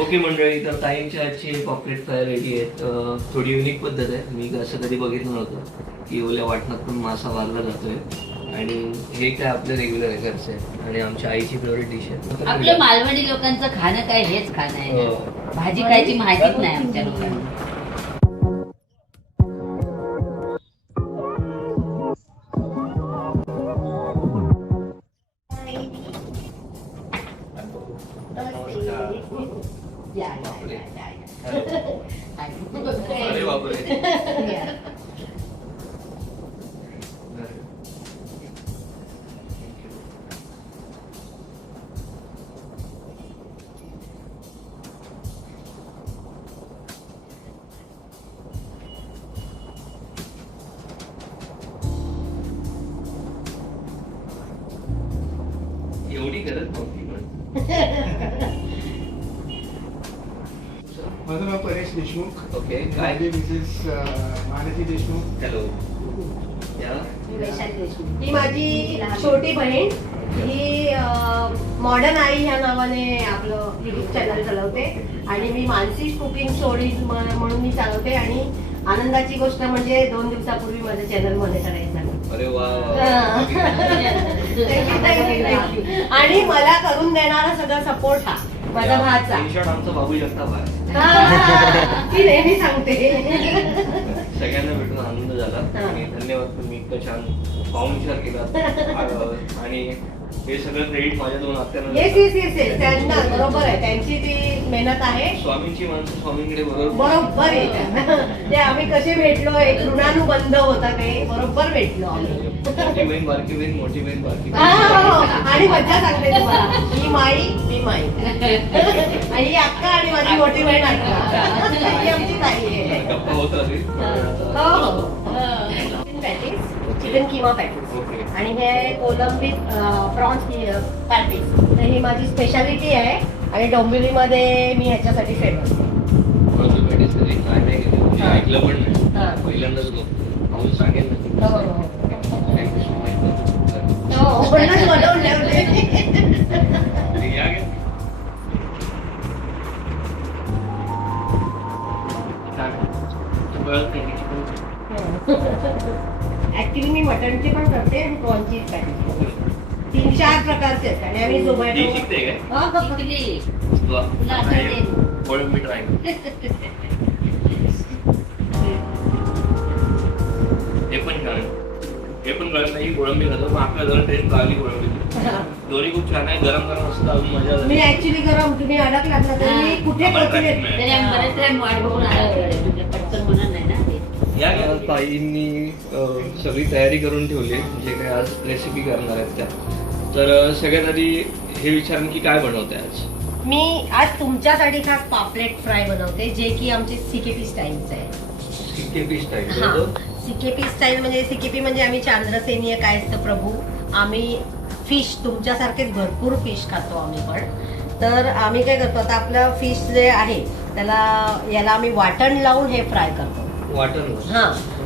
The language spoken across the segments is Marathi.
ओके मंडळी, तर ताईंच्या आजची पॉपलेट फ्राय रेडी आहेत. थोडी युनिक पद्धत आहे. मी असं कधी बघितलं नव्हतं की ओल्या वाटणात पण मासा वारला जातोय. आणि हे काय आपलं रेग्युलर घरचं आहे आणि आमच्या आईची फेवरेट डिश आहे. आपल्या मालवणी लोकांचं खाणं काय हेच खाणं आहे. भाजी खायची माहितीच नाही आमच्या लोकांना. अरे बापरे. एवढी गरज नव्हती पण. माझं नाव परेश देशमुख. ओके. काय मिसेस मानसी देशमुख. हॅलो. ही माझी छोटी बहीण. ही मॉडर्न आई ह्या नावाने आपलं युट्यूब चॅनल चालवते आणि मी मानसी कुकिंग स्टोरीज म्हणून मी चालवते. आणि आनंदाची गोष्ट म्हणजे 2 दिवसापूर्वी माझ्या चॅनल मध्ये करायचं. अरे वा. आणि मला करून देणारा सगळा सपोर्ट हा माझा भाचा. आमचा बाबू जगताप आहे. ती नेहमी सांगते. सगळ्यांना भेटून आनंद झाला आणि धन्यवाद. तुम्ही इतकं छान पाहून विचार केला आणि हे सगळं क्रेडिट माझ्या 2 आत्यांना. येस त्यांना बरोबर आहे. त्यांची ती मेहनत आहे. स्वामींची माणसं स्वामींकडे बरोबर येतात. ते आम्ही कसे भेटलो, एक ऋणानुबंध होता ते बरोबर भेटलो आम्ही. मोठी बहीण बारकी बहीण, मोठी बहीण बारकी आणि मज्जा सांगते तुम्हाला. ही माई मी माई आणि ही अक्का आणि माझी मोठी बहीण अक्का. ही आमची ताई आहे. गप्पा होत राहतील. चिकन किमा पॅटीस आणि हे कोलंबी प्रॉन्स पॅटीस. तर ही माझी स्पेशालिटी आहे आणि डोंबिवलीमध्ये मी ह्याच्यासाठी फेमस आहे. काय नाही केलं, ऐकलं पण नाही. पहिल्यांदाच भाऊ सांगेल ना. बनवून ऍक्च्युली मी मटनची पण करते आणि प्रॉन्सची पॅटीस. 3-4 प्रकारचे आहेत आणि आम्ही झोमॅटो. कोळंबी ट्राय. हे पण कळत नाही कोळंबी खातो. मग आपल्या जरा टेस्ट लागली कोळंबी. दोन्ही खूप छान आहे. गरम गरम असतं अजून मजा. मी ऍक्च्युली गरम तुम्ही अडकलात ना तर मी कुठे वाट बघून पटकन होणार नाही ना. या ताईंनी सगळी तयारी करून ठेवली जे काही आज रेसिपी करणार आहेत त्या. तर सगळ्यात आधी हे विचारून की काय बनवते आज. मी आज तुमच्यासाठी खास पापलेट फ्राय बनवते जे की आमचे सीकेपी स्टाईलचं आहे. CKP style. सीकेपी स्टाईल म्हणजे सीकेपी म्हणजे आम्ही चांद्रसेनीय काय असतं प्रभू. आम्ही फिश तुमच्यासारखेच भरपूर फिश खातो आम्ही पण. तर आम्ही काय करतो आता आपलं फिश जे आहे याला आम्ही वाटण लावून हे फ्राय करतो. वाटण.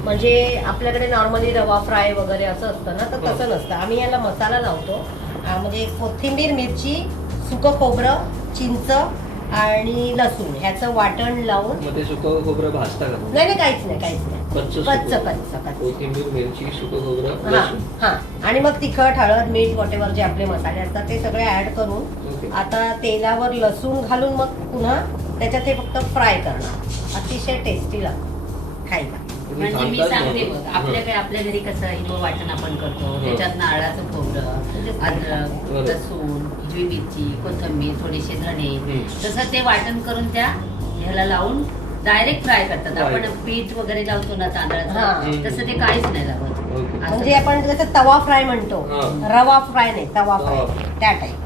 म्हणजे आपल्याकडे नॉर्मली रवा फ्राय वगैरे असं असतं ना, तर तसं नसतं. आम्ही याला मसाला लावतो. म्हणजे कोथिंबीर, मिरची, सुकं खोबरं, चिंच आणि लसूण ह्याचं वाटण लावून. मग ते सुकं खोबरं भाजता का? नाही काहीच नाही. कच्चं. कोथिंबीर, मिरची, सुकं खोबरं. आणि मग तिखट, हळद, मीठ वॉटेवर जे आपले मसाले असतात ते सगळे ऍड करून आता तेलावर लसूण घालून मग पुन्हा त्याच्यात हे फक्त फ्राय करणं. अतिशय टेस्टी लागतं खायला. म्हणजे मी सांगते बघ, आपल्याकडे आपल्या घरी कसं हिरवं वाटण आपण करतो. त्याच्यात नारळाचं खोबरं, अद्रक, लसूण, हिरवी मिरची, कोथिंबीर, थोडीशी धणे, तसं ते वाटण करून त्या ह्याला लावून डायरेक्ट फ्राय करतात. आपण पीठ वगैरे लावतो ना तांदळाचं, तसं ते काहीच नाही लागत. म्हणजे आपण जसं तवा फ्राय म्हणतो, रवा फ्राय नाही तवा फ्राय त्या टाईप.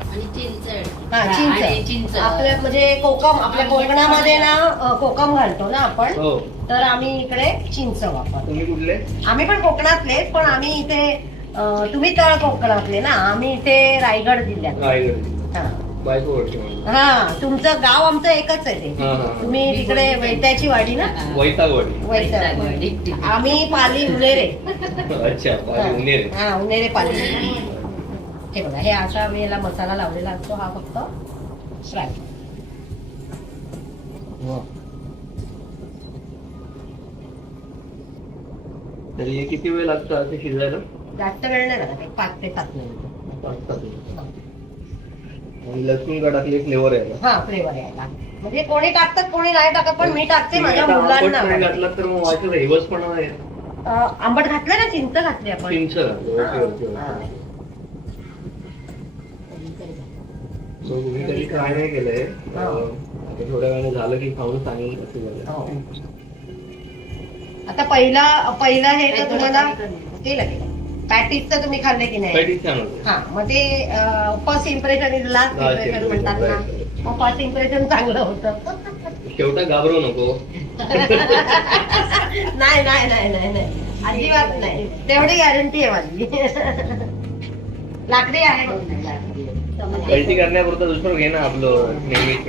आणि चिंच आपल्या म्हणजे कोकम, आपल्या कोकणामध्ये ना कोकम घालतो ना आपण. तर आम्ही इकडे चिंच वापरतो. तुम्ही कुठले? आम्ही पण कोकणातले, पण आम्ही इथे तुम्ही तळ कोकणातले ना, आम्ही इथे रायगड जिल्ह्यात. तुमचं गाव आमचं एकच आहे ते. तुम्ही तिकडे वैत्याची वाडी ना. वैतागवाडी. आम्ही पाली उनेरे. अच्छा, उनेरे पाली. हे बघा, हे असा मी याला मसाला लावलेला असतो. हा फक्त फ्राय. वा. तरी हे किती वेळ लागतो असं शिजायला? जास्त वेळ नाही लागत, एक 5 ते 7 मिनिट. 5 मिनिट. आणि लसूण का टाकले फ्लेवर यायला? हा, फ्लेवर यायला. म्हणजे कोणी टाकतात कोणी नाही टाकत, पण मी टाकते माझ्या मुलांना. आंबट घातला तर मग वाटतं हेवसपणा आहे. आंबट घातलं ना, चिंच घातली आपण. चिंच घातलं. तुम्ही कधी ट्राय नाही केलंय. आता थोड्या वेळाने झालं की खाऊन सांगेल कसं झालं. आता पहिला हे तर तुम्हाला केलं गेलं. पॅटीसचं तुम्ही खाल्ले की नाही? पॅटीस छान होते. हा, मग ते first impression is last impression म्हणतात ना. मग फर्स्ट इम्प्रेशन चांगलं होतं. शेवटा घाबरू नको. नाही नाही नाही नाही नाही, अजिबात नाही. तेवढी गॅरंटी आहे माझी. लाकडी आहे. पलटी करण्यापुरतं दुसरं घे ना आपलं नेहमीच.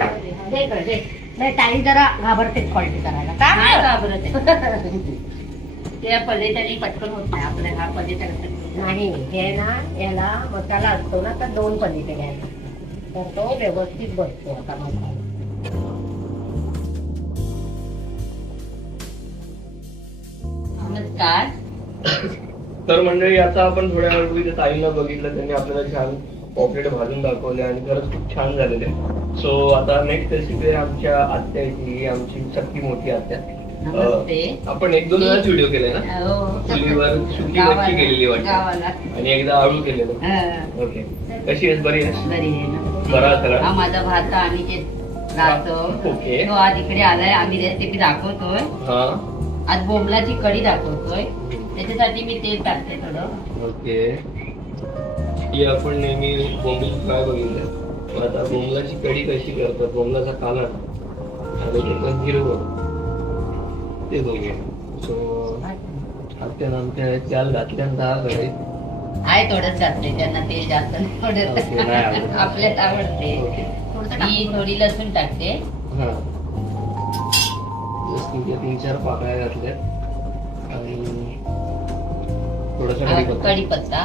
नाही, ताई जरा घाबरते क्वालिटी करायला. का नाही घाबरत आहे. त्या पद्धतीने पटकन होत नाही आपल्या. हा पद्धती नाही, हे ना याला मसाला असतो ना, तर 2 पलीकडे घ्यायचा, तर तो व्यवस्थित बसतो. आता मसाला नमस्कार. तर मंडळी, आता आपण थोड्या वेळ ताईंना बघितलं, त्यांनी आपल्याला छान पॉकेट भाजून दाखवले आणि खरंच खूप छान झालेले. सो आता नेक्स्ट रेसिपी आहे आमच्या आत्याची, आमची सख्खी मोठी आत्या. नमस्ते. आपण 1-2 वेळा व्हिडिओ केले ना, हो. चुलीवर सुकी मच्छी केलेली वाटतं गावाला. आणि एकदा आळू केलेलं. ओके, कशी आहेस? बरी आहेस? बरी आहे ना. बरा सगळा? हा माझा भात आम्ही जे राहतो ओके. तो आज इकडे आलाय. आम्ही रेसिपी दाखवतोय. हा, आज बोंबलाची कढी दाखवतोय. त्याच्यासाठी मी तेल टाकते थोडं. ओके. ही आपण नेहमी बोंबील फ्राय बघितलं. मग आता बोंबलाची कढी कशी करतात, बोंबलाचा काला आणि त्याचं हिरवं ते बघूया. सो आत्यानं आमच्या तेल घातल्यानंतर हा कढईत आहे थोडंच घातले, त्यांना तेल जास्त नाही ओके, नाही आवडत. आवडत. आपल्याला आवडते. मी थोडी लसूण टाकते. हा, लसूणच्या 3-4 पाकळ्या घातल्या आणि थोडासा कढीपत्ता.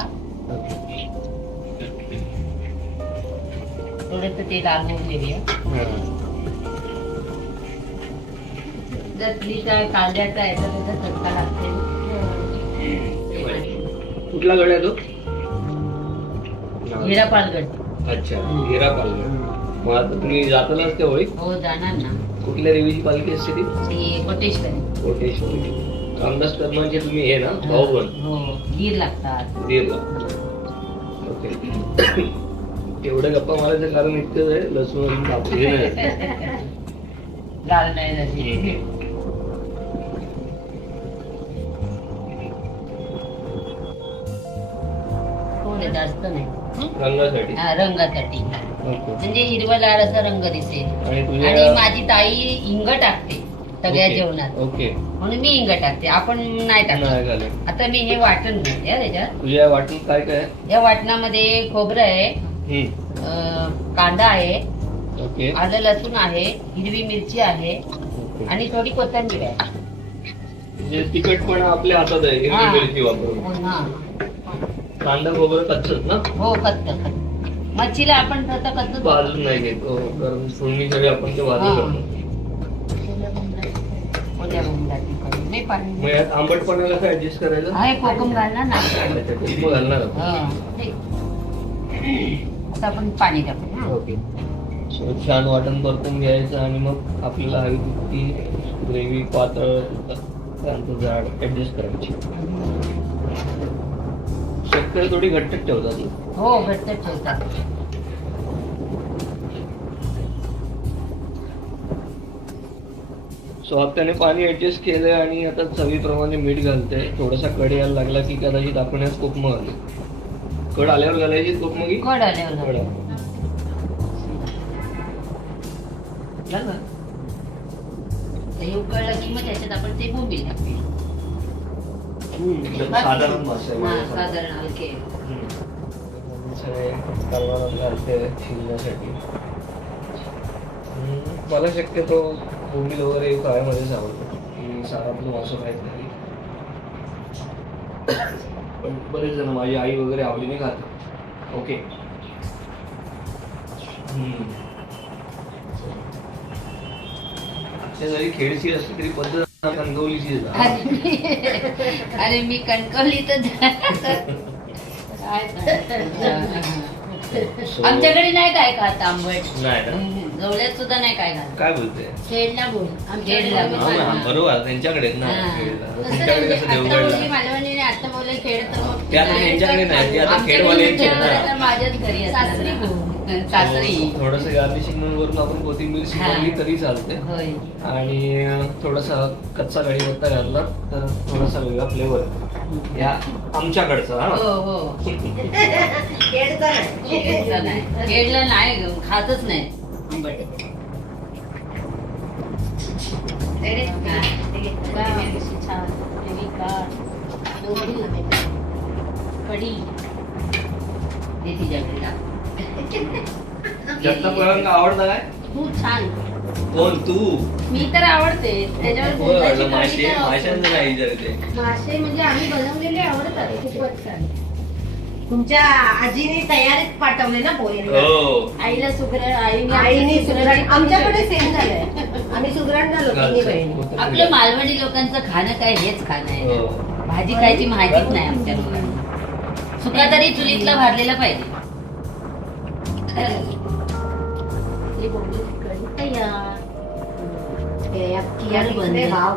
थोडस तेल आलवून देऊया. जर तुरीचा कांद्याचा आहे तर त्याचा तडका लागते. कुठला गड आहे तो? हिरा पालगड. अच्छा, हिरा पालगड. मग आता तुम्ही जातानाच ते होळी? हो, जाणार ना. कुठल्या देवीची पालखी असते ती? ती कोटेश्वरी. कोटेश्वरी. रामदास कदमांचे तुम्ही हे ना भाऊ पण? हो, गीर लागतात. दीरला. ओके. एवढं गप्पा मारायचं कारण इतकंच आहे, लसूण कापले नाही. लाल नाही झाली. थोडे जास्त नाही. रंगासाठी. हा, रंगासाठी. ओके. म्हणजे हिरवा लाल असा रंग दिसेल. आणि आणि तुझ्या माझी ताई हिंग टाकते सगळ्या ओके, जेवणात. ओके. म्हणून मी हिंग टाकते, आपण नाही टाकत. नाही घालत. आता मी हे वाटण घेते हा त्याच्यात. तुझ्या वाटून काय काय? या वाटणामध्ये खोबरं आहे, कांदा आहे, ओके. आलं लसूण आहे, हिरवी मिरची आहे ओके. आणि थोडी कोथिंबीर आहे. म्हणजे तिखटपणा आपल्या हातात आहे, हा. हिरवी मिरची वापरून. हो ना. कांदा खोबरं कच्चच ना? हो, कच्चं. मच्छीला आपण तसं कच्चं भाजून नाही घेत. हो, कारण फोडणी सगळी आपण ते भाजून हा. करतो. उद्या होऊन जाते कढी. नाही पाणी मग यात आंबटपणा कसं ऍडजस्ट करायचं? आहे, कोकम घालणार ना. अच्छा, कुंकू घालणार आपण. हा. आता आपण पाणी टाकू. हा. ओके. सो छान वाटण परतून घ्यायचं आणि मग आपल्याला हवी ती ग्रेव्ही पातळ त्यानंतर जाड ऍडजस्ट करायची. शक्यतो थोडी घट्टच ठेवतात. हो, घट्ट ठेवतात. सो आपल्याने पाणी ऍडजस्ट केलंय आणि आता चवीप्रमाणे मीठ घालते. थोडासा कड यायला लागला की कदाचित आपण कोकम घालू. कड आल्यावर घालायची कोकम की? कड आल्यावर कड घाल. झालं. हे उकळलं की मग त्याच्यात आपण ते बोंबील टाकूया. साधारण मासे हा, साधारण हलके. कालवणात घालते शिजण्यासाठी. मला शक्यतो बोंबील वगैरे फ्रायमध्येच आवडतं. सारा आपलं मासं खायच नाही, पण बरेच जण माझी आई वगैरे आवडीने खातात. ओके. आमच्या घरी खेळची असली तरी पद्धत कणकवलीची अरे मी कणकवली तर आमच्याकडे नाही काय खात आंबट. नाही ना, जवळ्यात सुद्धा नाही काय खात. काय बोलते? खेडला बोल. खेडला बोल. बरोबर त्यांच्याकडे ना खेळला. तुमच्याकडे कसं देवगडला मालवणी आता बोलले खेड तर मग ते आता त्यांच्याकडे नाही, ते आता खेडवाल्यांचे ना. माझ्याच घरी सासरी थोडस गार्निशिंग म्हणून वरून आपण कोथिंबीर शिकवली तरी चालते. होय. आणि थोडासा कच्चा कढीपत्ता घातला तर थोडासा वेगळा फ्लेवर या आमच्याकडचा. हो हो. खेळचा नाही. खेडला नाही खातच नाही आंबट. कढी ते तिच्याकडे टाक. जास्त पळंग आवडता काय? खूप छान. कोण तू? मी तर आवडते त्याच्यावर बोलायची मासे कविता आवडते. माशांचं नाही विचारते. मासे म्हणजे आम्ही बनवलेले आवडतात खूपच छान. तुमच्या आजीने तयारीत पाठवले ना पोहेला. हो. आईला आईने सुगरण आमच्याकडे सेम झालंय. आम्ही सुगरण झालो तिन्ही बहिणी. आपलं मालवणी लोकांचं खाणं काय हेच खाणं आहे. हो. भाजी खायची माहितीच नाही आमच्या लोकांना. सुका तरी चुलीतला भाजलेला पाहिजे. भाव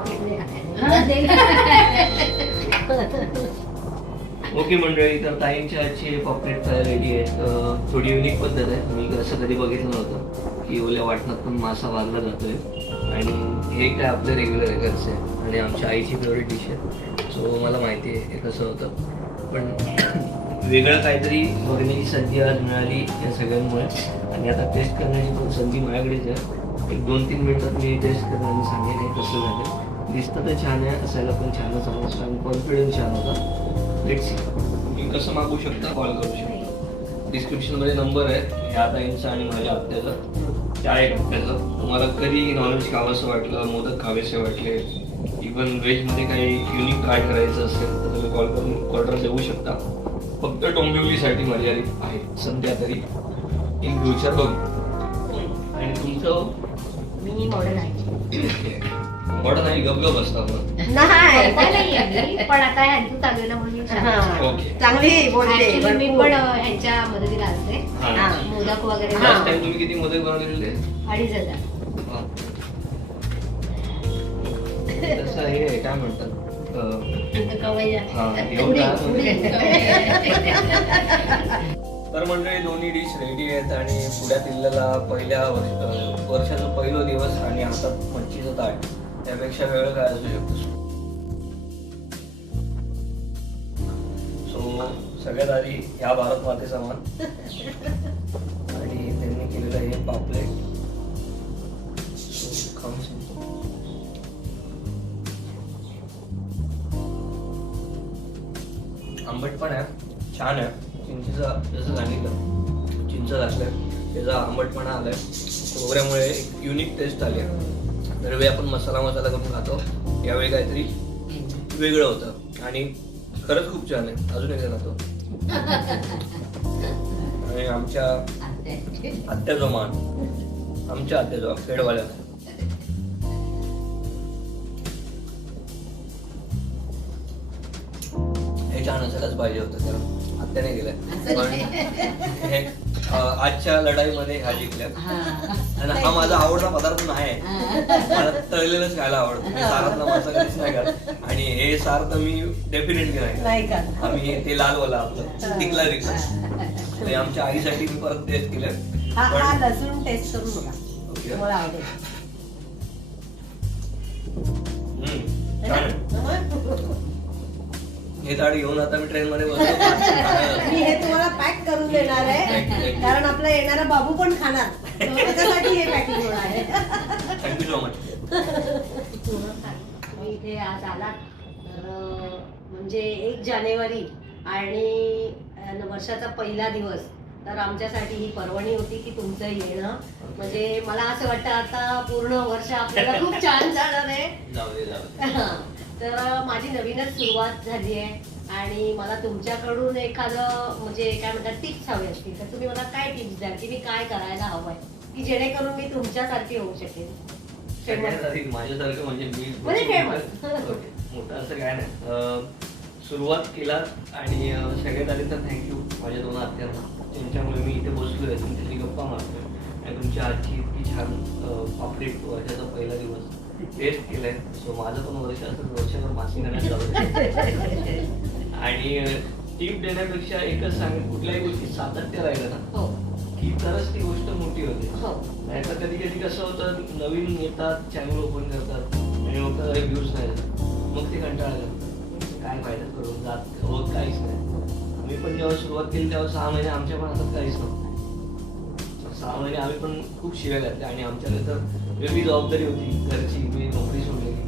ओके मंडळी, तर ताईंच्या आजची पॉपलेट फ्राय रेडी आहे. थोडी युनिक पद्धत आहे, मी असं कधी बघितलं नव्हतं की ओल्या वाटणात पण मासा वारला जातोय. आणि हे काय आपलं रेग्युलर आहे घरचं आहे आणि आमच्या आईची फेवरेट डिश आहे. सो मला माहिती आहे हे कसं होतं, पण वेगळं काहीतरी बघण्याची संधी आज मिळाली या सगळ्यांमुळे. आणि आता टेस्ट करण्याची पण संधी माझ्याकडेच आहे. एक 2-3 मिनिटात मी टेस्ट करेन आणि सांगेन हे कसं झालं. दिसतं तर छान आहे, असायला पण छानच आवडतं आणि कॉन्फिडन्स छान होता. Let's see. तुम्ही कसं मागू शकता, कॉल करू शकता. डिस्क्रिप्शनमध्ये नंबर आहे ह्या ताईंचा आणि माझ्या हप्त्याचा, त्या एक हप्त्याचा. तुम्हाला कधी नॉनव्हेज खावंसं वाटलं, मोदक खावेसे वाटले, इव्हन व्हेजमध्ये काही युनिक ट्राय करायचं असेल तर तुम्ही कॉल करून ऑर्डर देऊ शकता. फक्त डोंबिवलीसाठी मर्यादित आहे सध्या तरी, इन फ्युचर बघ. आणि तुमचं मी मॉडर्न आहे. मॉडर्न नाही, गपगप असतं आपण. नाही पण आता ह्यांचं चालू म्हणून ओके. चांगली बोलते. मी पण ह्यांच्या मदतीला असते. हां. मोदक वगैरे लास्ट टाइम तुम्ही किती मोदक बनवलेले? 2,500. तसं हे काय म्हणतात, कवय्या. तर मंडळी दोन्ही डिश रेडी आहेत आणि पुण्यात इल्ल्याला पहिल्या वर्षाचा पहिला दिवस आणि हातात मच्छीचं ताट, त्यापेक्षा वेळ काय असू शकतो. सो सगळ्यात आधी ह्या भारत मातेचा मान आणि त्यांनी केलेलं हे पापलेट. आंबट पण आहे, छान आहे. चिंचेचा जसं सांगितलं, चिंच घातलंय त्याचा आंबटपणा आलाय, खोबऱ्यामुळे एक युनिक टेस्ट आली आहे. दरवेळी आपण मसाला करून खातो, यावेळी काहीतरी वेगळं होतं आणि खरंच खूप छान आहे. अजून एकदा खातो. आणि आमच्या आत्याचा मान, आमच्या आत्याचा खेडवाल्या. हे छान असायलाच पाहिजे होतं, कारण आत्याने गेलंय. पण हे आजच्या लढाईमध्ये ह्या जिंकल्या. आणि हा माझा आवडता पदार्थ नाही, मला तळलेलंच खायला आवडतं. मी सारातला मासा कधीच नाही खात आणि हे सार तर मी डेफिनेटली नाही खात. आम्ही ते लालवाला आपलं टिकला ते आमच्या आईसाठी मी परत टेस्ट केलं. हा लसूण टेस्ट करून बघा, तुम्हाला आवडेल. छान आहे. हे ताट घेऊन आता मी ट्रेन मध्ये बसलो. मी हे तुम्हाला पॅक करून देणार आहे, कारण आपला येणारा बाबू पण खाणार, त्याच्यासाठी हे पॅकिंग होणार आहे. Thank you so much. मी इथे आज आला तर म्हणजे 1 जानेवारी आणि वर्षाचा पहिला दिवस, तर आमच्यासाठी ही पर्वणी होती की तुमचं येणं. म्हणजे मला असं वाटतं आता पूर्ण वर्ष आपल्याला खूप छान जाणार आहे. जाऊ दे. तर माझी नवीनच सुरुवात झाली आहे आणि मला तुमच्याकडून एखादं म्हणजे काय म्हणतात टिप्स हवे असतील तर तुम्ही मला काय टिप्स द्याल की मी काय करायला हवं आहे की जेणेकरून मी तुमच्यासारखी होऊ शकेन. सगळ्यात आधी माझ्यासारखं म्हणजे मी म्हणजे famous. ओके, मोठं असं काय नाही. सुरुवात केला आणि सगळ्यात आधी तर थँक्यू माझ्या 2 आत्यांना, त्यांच्यामुळे मी इथे बसलोय, तुमच्याशी गप्पा मारतोय आणि तुमच्या आजची इतकी छान पापलेट वर्षाचा पहिला दिवस टेस्ट केलाय. सो माझं पण वर्षभर मासी करण्यात चालू आणि टीप देण्यापेक्षा एकच सांगेन, कुठल्याही गोष्टी सातत्य राहिलं ना हो की तरच ती गोष्ट मोठी होते. हो नाहीतर कधी कधी कसं होतं, नवीन येतात, चॅनल ओपन करतात आणि मग व्ह्यूज नाही येतात, मग ते कंटाळा करतात, काय फायदा करून जात होत काहीच नाही. आम्ही पण जेव्हा सुरुवात केली तेव्हा 6 महिने आमच्या पण हातात काहीच नव्हतं. 6 महिने आम्ही पण खूप शिव्या घातल्या आणि आमच्याकडे तर वेगळी जबाबदारी होती घरची. मी नोकरी सोडलेली,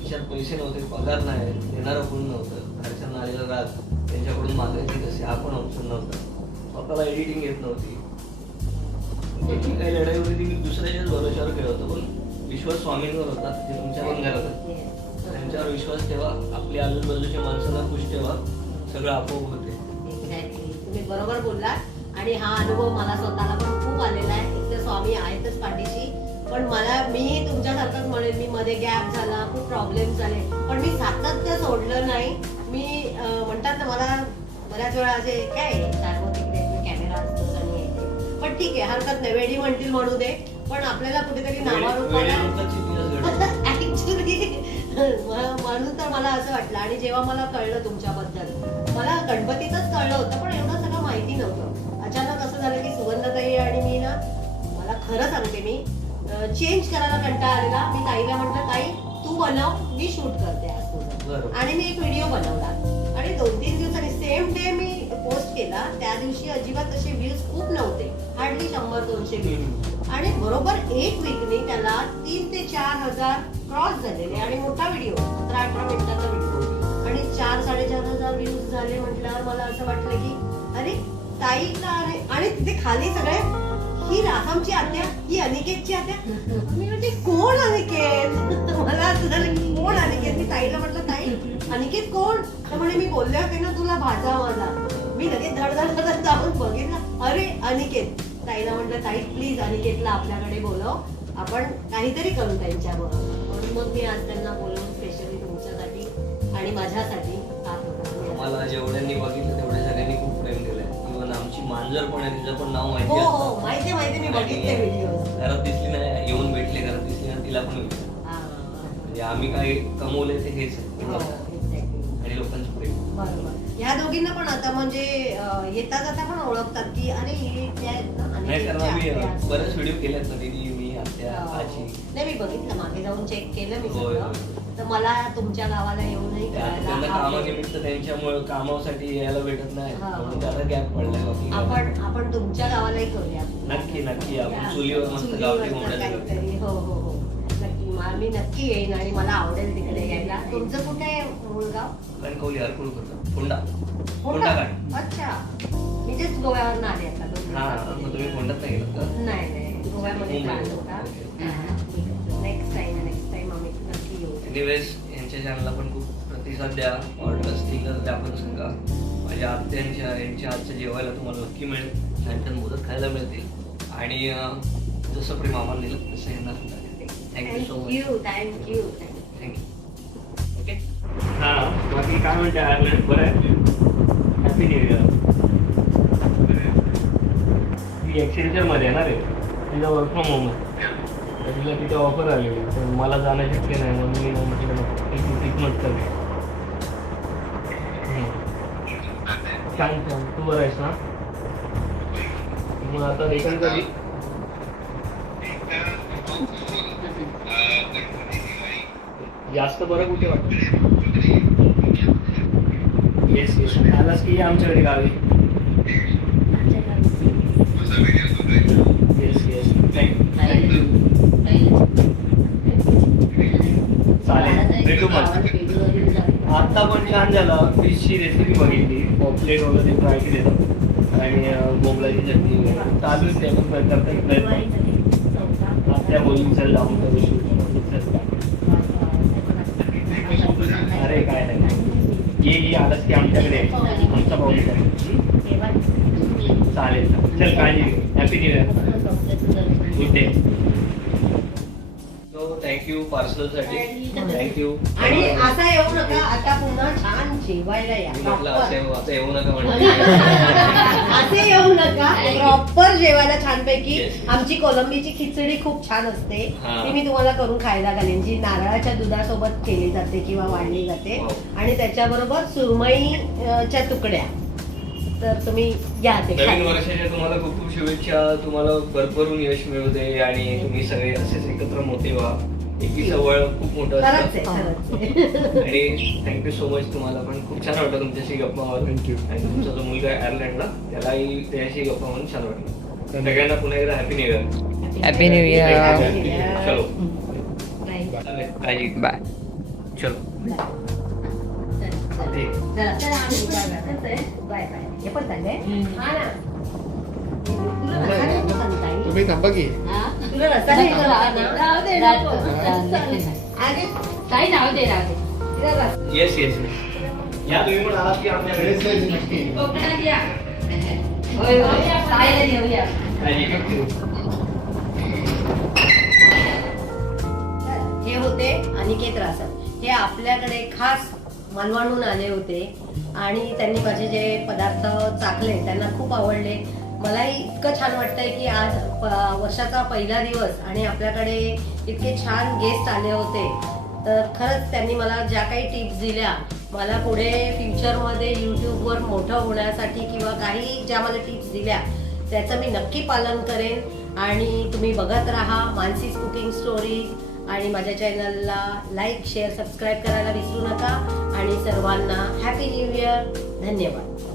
खिशात पैसे नव्हते, पगार नाही, देणारं कोण नव्हतं, घरच्यांना आलेला राग त्यांच्याकडून मागायची कसे हा पण ऑप्शन नव्हता, स्वतःला एडिटिंग येत नव्हती. काही लढाई होती ती मी दुसऱ्याच्याच भरोश्यावर खेळत होतो, पण विश्वास स्वामींवर होता जे तुमच्या पण घरात आहे. त्यांच्यावर विश्वास ठेवा, आपल्या आजूबाजूच्या माणसांना खुश ठेवा, सगळं आपोआप होते. एक्झॅक्टली, तुम्ही बरोबर बोललात आणि हा अनुभव मला स्वतःला पण खूप आलेला आहे. एक तर स्वामी आहेतच पाठीशी, पण मी तुमच्यासारखंच म्हणेन, मी मध्ये गॅप झाला, खूप प्रॉब्लेम झाले, पण मी सातत्य सोडलं नाही. मी म्हणतात ना, मला बऱ्याच वेळा असे काय तिकडे कॅमेरा असतो आणि पण ठीक आहे, हरकत नाही, वेडी म्हणतील म्हणू दे, पण आपल्याला कुठेतरी नावारूपाला ऍक्च्युली म्हणून तर मला असं वाटलं. आणि जेव्हा मला कळलं तुमच्याबद्दल, मला गणपतीतच कळलं होतं, पण एवढं सगळं माहिती नव्हतं. अचानक असं झालं की सुगंधताई आणि मी ना, मला खरं सांगते, मी चेंज करायला कंटाळा आलेला. मी ताईला म्हटलं, ताई तू बनव, मी शूट करते आज तुझं. आणि मी एक व्हिडिओ बनवला आणि 2-3 दिवसांनी सेम डे मी पोस्ट केला. त्या दिवशी अजिबात असे व्ह्यूज खूप नव्हते, हार्डली 100-200 व्ह्यूज, आणि बरोबर एक वीकनी त्याला 3 ते 4 हजार क्रॉस झालेले आणि मोठा व्हिडिओ 17-18 मिनिटाचा व्हिडिओ आणि 4-4.5 हजार व्ह्यूज झाले. म्हटल्यावर मला असं वाटलं की अरे ताईला, आणि तिथे खाली सगळे, ही रासामची आत्या, ही अनिकेतची आत्या. मी म्हणते कोण अनिकेत, मला असं झालं की कोण अनिकेत. मी ताईला म्हटलं, ताई अनिकेत कोण? तर म्हणे मी बोलले होते ना तुला भाजा माझा. मी लगेच धडधड जाऊन बघितलं, अरे अनिकेत. ताईला म्हटलं, ताई प्लीज अनिकेतला आपल्याकडे बोलव, आपण काहीतरी करू त्यांच्याबरोबर. म्हणून मग मी आज त्यांना बोलवून स्पेशली तुमच्यासाठी आणि माझ्यासाठी हा प्रोग्राम. मला जेवढ्यांनी बघितलं तेवढ्या सगळ्यांनी खूप प्रेम दिलंय. इव्हन आमची मांजर पण आहे, तिचं पण नाव माहिती हो असतं. हो माहिती, मी बघितले व्हिडिओ. घरात दिसली नाही, येऊन भेटले, घरात दिसली ना, तिला पण विचार. म्हणजे आम्ही काय कमवले ते हेच आहे आणि लोकांचं प्रेम. बरोबर. ह्या दोघींना पण आता म्हणजे येता जाता पण ओळखतात की अरे हे त्या आहेत ना. नाही, कारण आम्ही बरेच व्हिडिओ केलेत ना, दीदी, मी, आत्या, आजी. नाही, मी बघितलं, मागे जाऊन चेक केलं मी होय, सगळं. तर मला तुमच्या गावाला येऊनही त्यांना करायला कामानिमित्त त्यांच्यामुळे कामासाठी यायला भेटत नाही, म्हणून त्याला गॅप पडलाय. आपण तुमच्या गावालाही करूया. नक्की आपण चुलीवर मस्त गावठी कोंबड्या काहीतरी. हो हो हो नक्की. मी नक्की येईन आणि मला आवडेल तिकडे यायला. तुमचं कुठे मूळ गाव? कणकवली, हरकुळ करतो, फोंडा. फोंडा. अच्छा, मी जस्ट गोव्यावरून आले आता. मग तुम्ही फोंडात नाही गेलात का? नाही, गोव्यामध्ये प्लॅन होता. नेक्स्ट टाइम आम्ही नक्की येऊ. एनिवेज, यांच्या चॅनलला पण खूप प्रतिसाद द्या, ऑर्डर असतील तर त्या पण सांगा. माझ्या यांच्या आजच्या जेवायला तुम्हाला नक्की मिळेल, छान मोदक खायला मिळतील आणि जसं प्रेम आम्हाला दिलं तसं यांना. Thank you so much. Thank you. Okay. हां, बाकी काय म्हणते आयर्लंड? बरं आहे. Happy new year. ती एक्सचेंजरमध्ये येणार आहे, तिला वर्क फ्रॉम होम आहे, तर तिला तिथे ऑफर आलेली, तर मला जाणं शक्य नाही, म्हणून मी म्हटलं तिथूनच करते. छान. तू बरं आहेस ना? मग आता रिटर्न कधी? जास्त बरं कुठे वाटतं? येस आलास की आमच्याकडे गावी. Yes thank you. चालेल, भेटू मग. आत्ता पण छान झालं, फिशची रेसिपी बघितली, पॉपलेट वगैरे ट्राय केलेलं आणि बोंबलाची चटणी चालूच ते पण करता प्रयत्न. आत्या बोलून चल जाऊन करू शूट. अरे काय नाही, ये आलास की आमच्याकडे आमचा पाऊस चालेल. चल, काळजी घे. Happy new year. Good day. करतो. थँक्यू पार्सलसाठी. थँक्यू. आणि असा येऊ नका, आता पुन्हा छान जेवायला या. मी म्हटलं Proper. असं येऊ नका म्हणजे असे येऊ नका, प्रॉपर जेवायला छानपैकी. Yes. आमची कोलंबीची खिचडी खूप छान असते, हा. ती मी तुम्हाला करून खायला घालेन, जी नारळाच्या दुधासोबत केली जाते किंवा वाढली जाते. Wow. आणि त्याच्याबरोबर सुरमईच्या तुकड्या. तर तुम्ही या ते नवीन खायला. वर्षाच्या तुम्हाला खूप खूप शुभेच्छा. तुम्हाला भरभरून यश मिळू दे आणि तुम्ही सगळे असेच एकत्र मोठे व्हा. एकी जवळ खूप मोठं खरंच आहे, असतं. खरंच आहे. आणि थँक्यू सो मच. तुम्हाला पण खूप छान वाटलं तुमच्याशी गप्पा मारून. Thank you. आणि तुमचा जो मुलगा आहे आयर्लंडला, त्यालाही त्याच्याशी गप्पा मारून छान वाटलं. सगळ्यांना पुन्हा एकदा happy new year. Happy new year. Happy New Year. चलो Bye. काळजी. बाय. चलो. चला आम्ही बाय. बाय. हे पण चाललंय. हम्म. हा ना. तुला रस्सा नाही पसंत आहे? तुम्ही थांबा की. हा? तुला रस्सा नाही पसंत आहे ना? राहू दे, नको. अरे, काही राहू दे. तिला रस्सा. Yes yes. या तुम्ही पण आलात की आमच्याकडे. Yes, yes, नक्की. कोकणात या. होय होय. खायला घेऊया. काळजी. हे होते अनिकेत रासम. हे आपल्याकडे खास बनवणहून आले होते आणि त्यांनी माझे जे पदार्थ चाखले त्यांना खूप आवडले. मलाही इतकं छान वाटतंय की आज वर्षाचा पहिला दिवस आणि आपल्याकडे इतके छान गेस्ट आले होते. तर खरंच त्यांनी मला ज्या काही टिप्स दिल्या, मला पुढे फ्युचरमध्ये यूट्यूबवर मोठं होण्यासाठी किंवा काही ज्या मला टिप्स दिल्या त्याचं मी नक्की पालन करेन. आणि तुम्ही बघत राहा मानसीज कुकिंग स्टोरीज. आणि माझ्या चॅनलला लाईक शेअर सबस्क्राईब करायला विसरू नका. आणि सर्वांना हॅपी न्यू इयर. धन्यवाद.